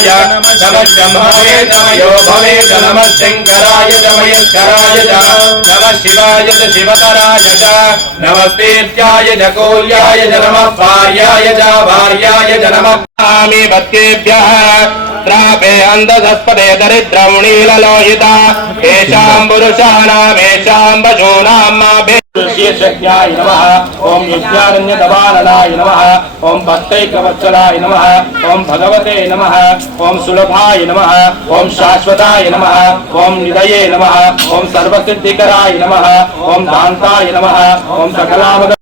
शंकराय नमः शम्भवे तमयो भवे नमः नमः शिवाय च शिवतराय च। नमस्तेत्याय च कोल्याय च नमः भार्याय च भार्याय भक्तेभ्यः त्रापे पुरुषाणामेषाम् माभे शीर्षज्ञाय नमः ॐ यज्ञारण्यदवानलाय नमः ॐ भक्तैकवत्सलाय नमः ॐ भगवते नमः ॐ सुलभाय नमः ॐ शाश्वताय नमः ॐ निधये नमः ॐ सर्वसिद्धिकराय नमः ॐ दान्ताय नमः ॐ सकलामग